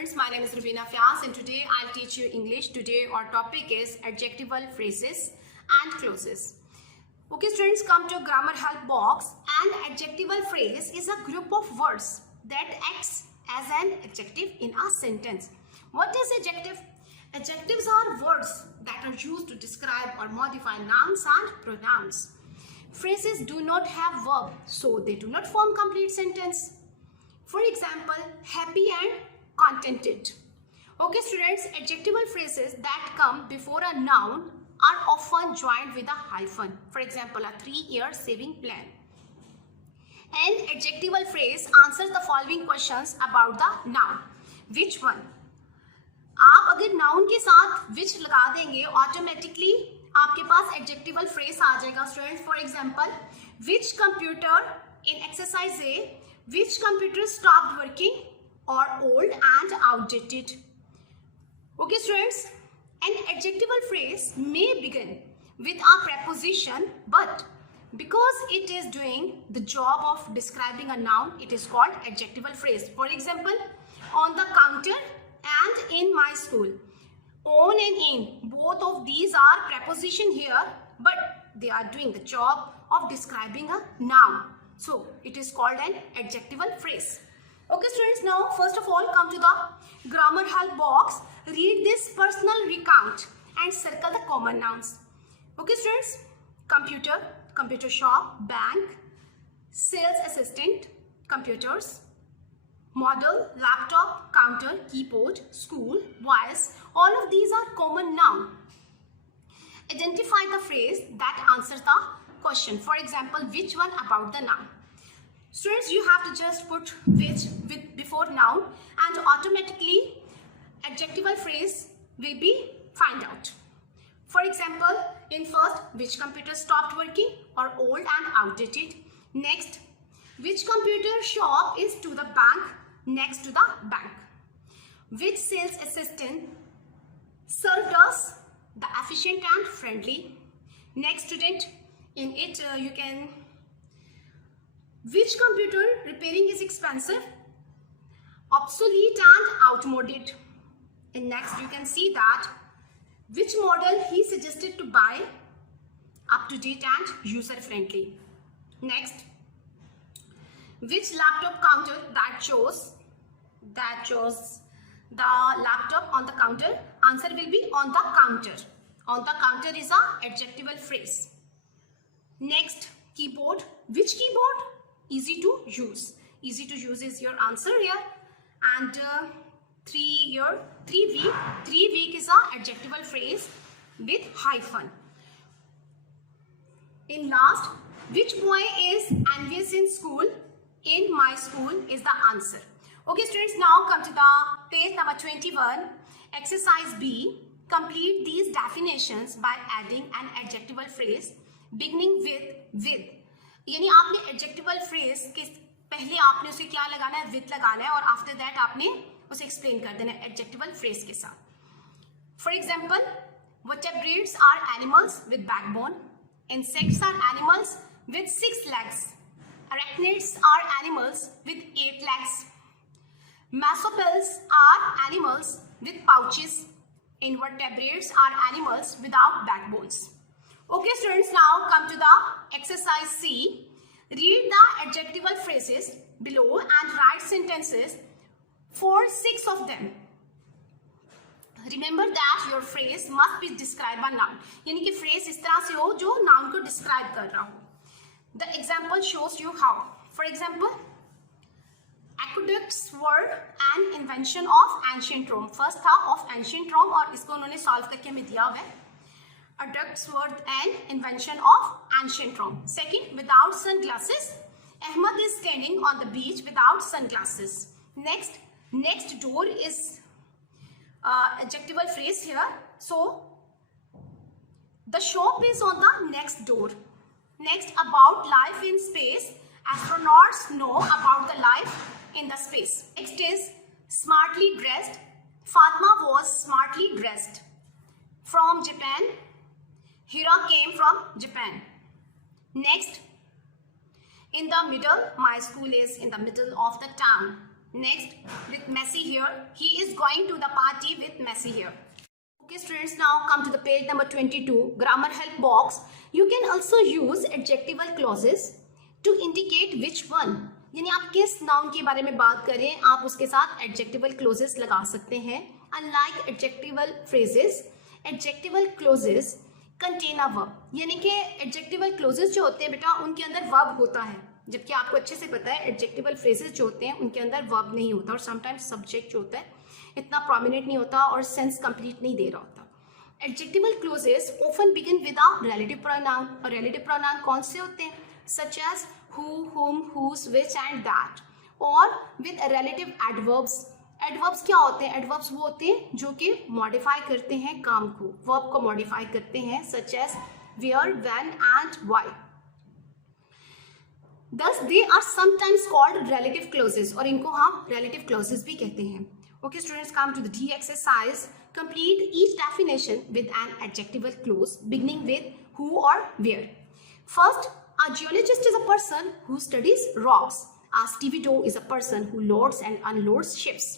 Friends, my name is Rubina Fias and today I'll teach you English. Today our topic is adjectival phrases and clauses. Okay students, come to grammar help box. An adjectival phrase is a group of words that acts as an adjective in a sentence. What is adjective? Adjectives are words that are used to describe or modify nouns and pronouns. Phrases do not have verb, so they do not form complete sentence. For example, happy and contented. Okay students, adjectival phrases that come before a noun are often joined with a hyphen. For example, a 3-year saving plan. An adjectival phrase answers the following questions about the noun. Which one? आप अगर noun के साथ which लगा देंगे automatically आपके पास adjectival phrase आ जाएगा students. For example, which computer in exercise A, which computer stopped working or old and outdated. Okay students, an adjectival phrase may begin with a preposition, but because it is doing the job of describing a noun, it is called adjectival phrase. For example, on the counter and in my school. On and in, both of these are preposition here, but they are doing the job of describing a noun. So it is called an adjectival phrase. Okay students, now first of all come to the grammar help box. Read this personal recount and circle the common nouns. Okay students, computer, computer shop, bank, sales assistant, computers, model, laptop, counter, keyboard, school, voice. All of these are common noun. Identify the phrase that answers the question. For example, which one about the noun? Students, you have to just put which with before noun and automatically adjectival phrase will be find out. For example, in first, which computer stopped working or old and outdated. Next, which computer shop is to the bank next to the bank. Which sales assistant served us the efficient and friendly. Next student, in it you can, which computer repairing is expensive, obsolete and outmoded. And next you can see that which model he suggested to buy, up to date and user friendly. Next, which laptop counter that chose the laptop on the counter. Answer will be on the counter. On the counter is a adjectival phrase. Next, keyboard. Which keyboard? Easy to use. Easy to use is your answer here. And 3 week is a adjectival phrase with hyphen. In last, which boy is envious in school? In my school is the answer. Okay students, now come to the page number 21. Exercise B. Complete these definitions by adding an adjectival phrase beginning with. यानी आपने adjectival phrase के पहले आपने उसे क्या लगाना है, with लगाना है, और आफ्टर दैट आपने उसे एक्सप्लेन कर देना है एडजेक्टिवल फ्रेज के साथ. For example, vertebrates are animals with backbone. Insects are animals with 6 legs. Arachnids are animals with 8 legs. Marsupials are animals with pouches. Invertebrates are animals without backbones. Okay students, now come to the exercise C. Read the adjectival phrases below and write sentences for 6 of them. Remember that your phrase must be described by noun. यानी कि phrase इस तरह से हो जो noun को describe कर रहा हो. The example shows you how. For example, aqueducts were an invention of ancient Rome. First था of ancient Rome और इसको उन्होंने solve करके हमें दिया हुआ है. Aqueducts were an invention of ancient Rome. Second, without sunglasses, Ahmad is standing on the beach without sunglasses. Next door is adjectival phrase here. So, the shop is on the next door. Next, about life in space, astronauts know about the life in the space. Next is smartly dressed. Fatma was smartly dressed. From Japan, Hira came from Japan. Next, in the middle, my school is in the middle of the town. Next, with Messi here, he is going to the party with Messi here. Okay students, now come to the page number 22, grammar help box. You can also use adjectival clauses to indicate which one. यानी आप किस noun के बारे में बात करें, आप उसके साथ adjectival clauses लगा सकते हैं. Unlike adjectival phrases, adjectival clauses contain a verb. यानी कि adjectival clauses जो होते हैं बेटा उनके अंदर verb होता है, जबकि आपको अच्छे से पता है एडजेक्टिवल फ्रेजेस जो होते हैं उनके अंदर वर्ब नहीं होता और समटाइम्स सब्जेक्ट जो होता है इतना प्रोमिनेंट नहीं होता और सेंस कंप्लीट नहीं दे रहा होता. Adjectival clauses often begin with a relative pronoun. और रिलेटिव प्रोनाउन कौन से होते हैं? Such as who, whom, whose, which and that. और विद रिलेटिव एडवर्ब्स. एडवर्ब्स क्या होते हैं? एडवर्ब्स वो होते हैं जो कि मॉडिफाई करते हैं काम को, वर्ब को मॉडिफाई करते हैं, such as where, when and why. Thus, they are sometimes called relative clauses और इनको हम relative clauses भी कहते हैं. Okay, students, come to the D exercise. Complete each definition with an adjectival clause beginning with who or where. First, a geologist is a person who studies rocks. A stevedore is a person who loads and unloads ships.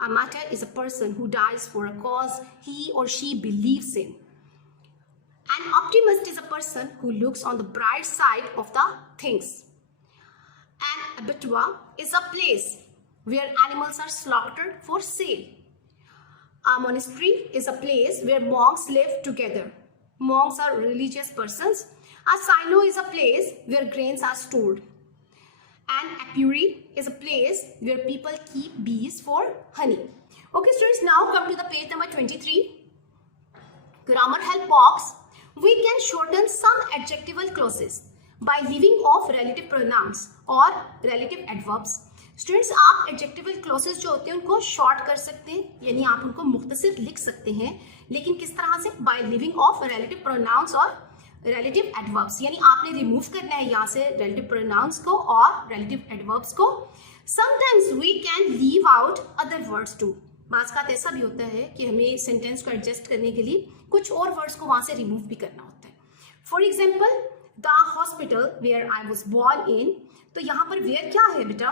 A martyr is a person who dies for a cause he or she believes in. An optimist is a person who looks on the bright side of the things. An abattoir is a place where animals are slaughtered for sale. A monastery is a place where monks live together. Monks are religious persons. A silo is a place where grains are stored. An apiary is a place where people keep bees for honey. Okay students, now come to the page number 23. Grammar help box. We can shorten some adjectival clauses by leaving off relative pronouns और relative adverbs. Students, आप adjectival clauses जो होते हैं उनको short कर सकते हैं, यानी आप उनको मुख्तसर लिख सकते हैं, लेकिन किस तरह से? By leaving off relative pronouns और relative adverbs. यानी आपने remove करना है यहाँ से relative pronouns को और relative adverbs को. Sometimes we can leave out other words too. बाज़ का ऐसा भी होता है कि हमें सेंटेंस को एडजस्ट करने के लिए कुछ और वर्ड्स को वहाँ से रिमूव भी करना होता है. For example, the hospital where I was born in. तो यहाँ पर वेयर क्या है बेटा?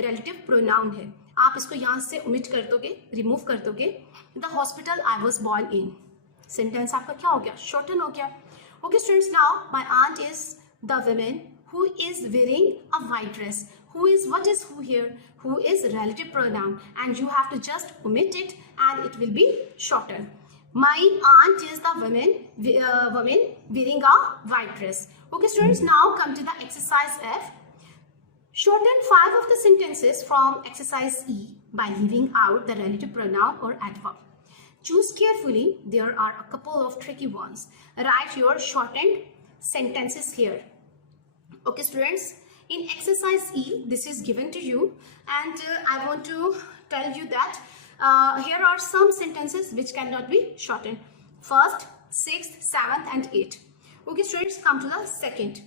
रिलेटिव प्रोनाउन है. आप इसको यहाँ से ओमिट कर दोगे, रिमूव कर दोगे. The hospital I was born in. Sentence आपका क्या हो गया? शॉर्टन हो गया. Okay students, now my aunt is the woman who is wearing a white dress. Who is, what is who here? Who is relative pronoun, and you have to just omit it and it will be shortened. My aunt is the woman wearing a white dress. Okay students, now come to the exercise F. Shorten 5 of the sentences from exercise E by leaving out the relative pronoun or adverb. Choose carefully, there are a couple of tricky ones. Write your shortened sentences here. Okay students, in exercise E, this is given to you, and I want to tell you that here are some sentences which cannot be shortened. First, 6th, 7th and 8th. Okay students, come to the second.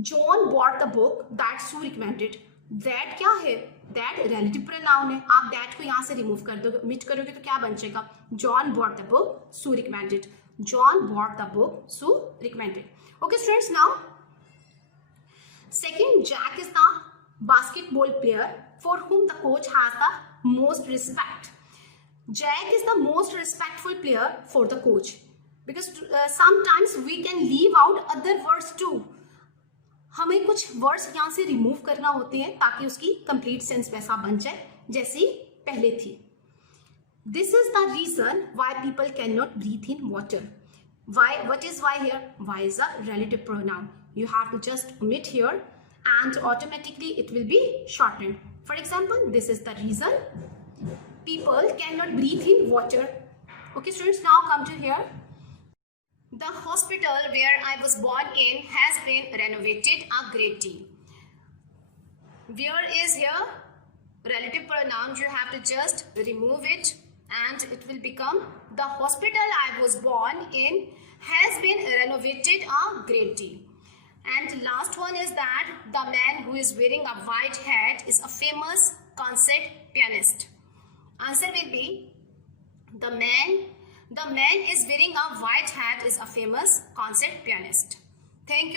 John bought the book that Sue recommended. That क्या है? That relative pronoun है. आप that को यहाँ से remove कर दोगे, omit करोगे तो क्या बन जाएगा? John bought the book, Sue recommended. John bought the book, Sue recommended. Okay students, now second, Jack is the basketball player for whom the coach has the most respect. Jack is the most respectful player for the coach, because sometimes we can leave out other words too. हमें कुछ words यहाँ से remove करना होते हैं ताकि उसकी complete sense वैसा बन जाए जैसी पहले थी. This is the reason why people cannot breathe in water. Why? What is why here? Why is a relative pronoun. You have to just omit here and automatically it will be shortened. For example, this is the reason people cannot breathe in water. Okay students, now come to here. The hospital where I was born in has been renovated a great deal. Where is here? Relative pronoun. You have to just remove it and it will become the hospital I was born in has been renovated a great deal. And last one is that the man who is wearing a white hat is a famous concert pianist. Answer will be the man is wearing a white hat is a famous concert pianist. Thank you.